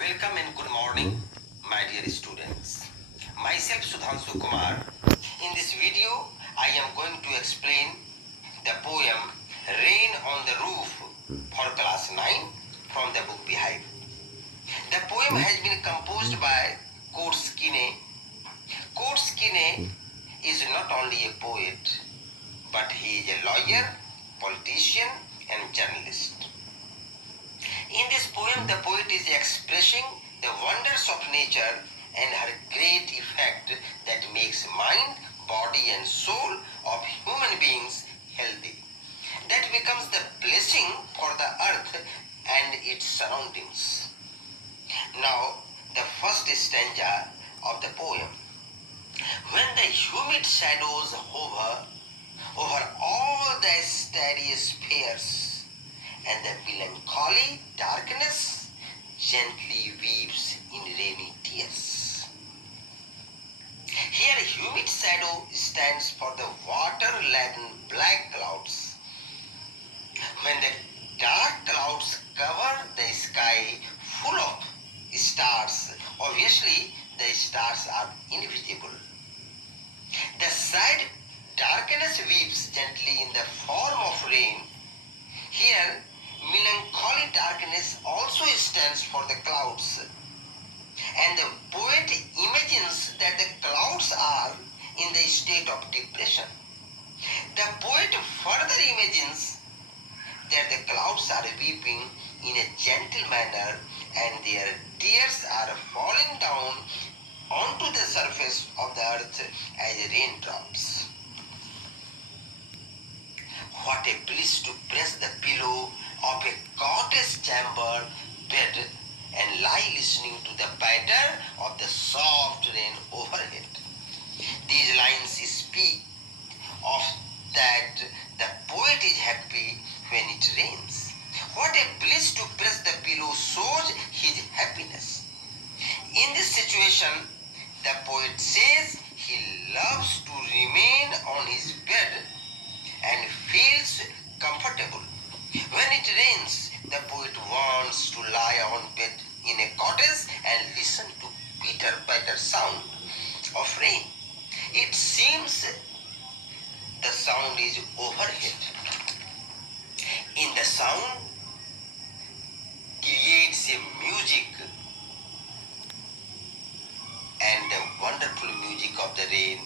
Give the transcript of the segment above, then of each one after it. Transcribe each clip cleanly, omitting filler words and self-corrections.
Welcome and good morning, my dear students. Myself Sudhanshu Kumar. In this video, I am going to explain the poem Rain on the Roof for Class 9 from the book Beehive. The poem has been composed by Class-9. Class-9 is not only a poet, but he is a lawyer, politician, and journalist. In this poem, the poet is expressing the wonders of nature and her great effect that makes mind, body, and soul of human beings healthy. That becomes the blessing for the earth and its surroundings. Now, the first stanza of the poem. When the humid shadows hover over all the starry spheres, and the melancholy darkness gently weeps in rainy tears. Here humid shadow stands for the water-laden black clouds. When the dark clouds cover the sky full of stars, obviously the stars are invisible. The sad darkness weeps gently in the form of rain. Here, melancholy darkness also stands for the clouds, and the poet imagines that the clouds are in the state of depression. The poet further imagines that the clouds are weeping in a gentle manner and their tears are falling down onto the surface of the earth as raindrops. What a bliss to press the pillow of a cottage chamber bed and lie listening to the patter of the soft rain overhead. These lines speak of that the poet is happy when it rains. What a bliss to press the pillow shows his happiness. In this situation, the poet says he loves to remain on his bed and feels comfortable. When it rains, the poet wants to lie on bed in a cottage and listen to bitter sound of rain. It seems the sound is overhead. In the sound creates a music, and the wonderful music of the rain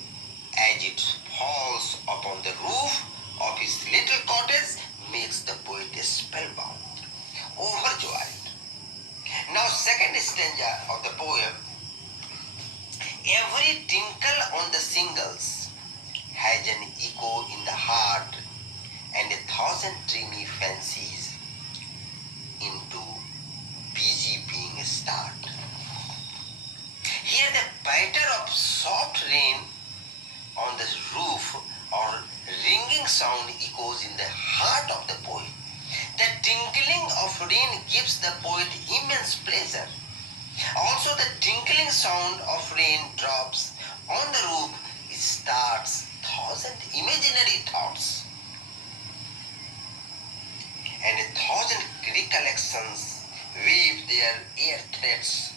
as it falls upon the roof of his little cottage makes the poet spellbound, overjoyed. Now, second stanza of the poem. Every tinkle on the shingles has an echo in the heart, and 1,000 dreamy fancies into busy being start. Here the patter of soft rain on the roof or ringing sound echoes in the heart of the poet. The tinkling of rain gives the poet immense pleasure. Also the tinkling sound of rain drops on the roof starts 1,000 imaginary thoughts and 1,000 recollections weave their ear threads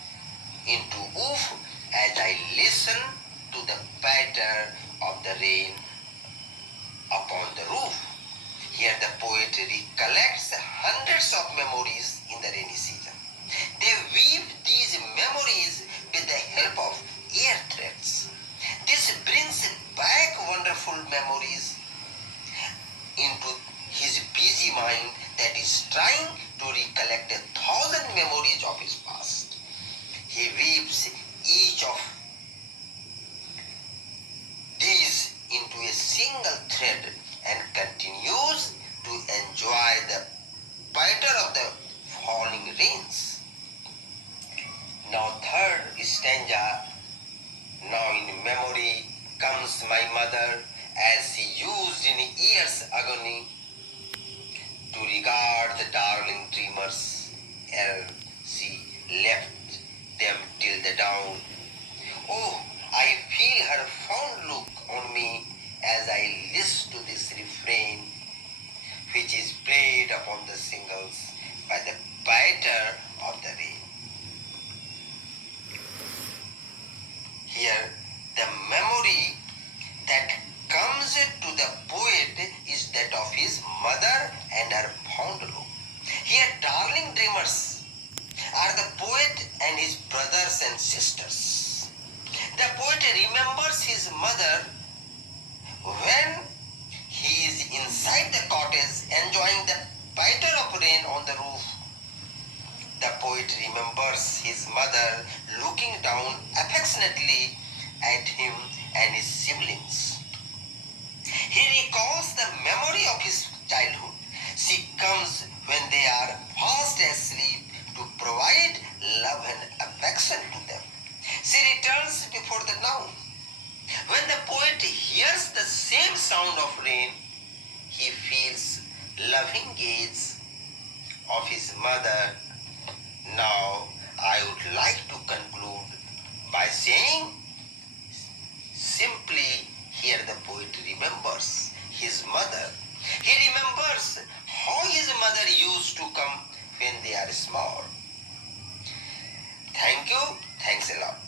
into woof as I listen to the patter of the rain upon the roof. Here the poet recollects hundreds of memories in the rainy season. They weave these memories with the help of ear threads. This brings back wonderful memories into his busy mind that is trying to recollect 1,000 memories of his past. He weaves each of these into a single thread and continues to enjoy the patter of the falling rains. Now third stanza. Now in memory comes my mother as she used in years agony to regard the darling dreamers ere she left them till the dawn. Oh, I feel her fond look on me as I listen to this refrain, which is played upon the shingles by the patter of the rain. are the poet and his brothers and sisters. The poet remembers his mother when he is inside the cottage enjoying the patter of rain on the roof. The poet remembers his mother looking down affectionately at him and his siblings. He recalls the memory of his childhood. She comes when they are fast asleep to provide love and affection to them. She returns before the dawn. When the poet hears the same sound of rain, he feels loving gaze of his mother. Now, I would like to conclude by saying, simply here the poet remembers his mother. He remembers how his mother used to come when they are small. Thank you. Thanks a lot.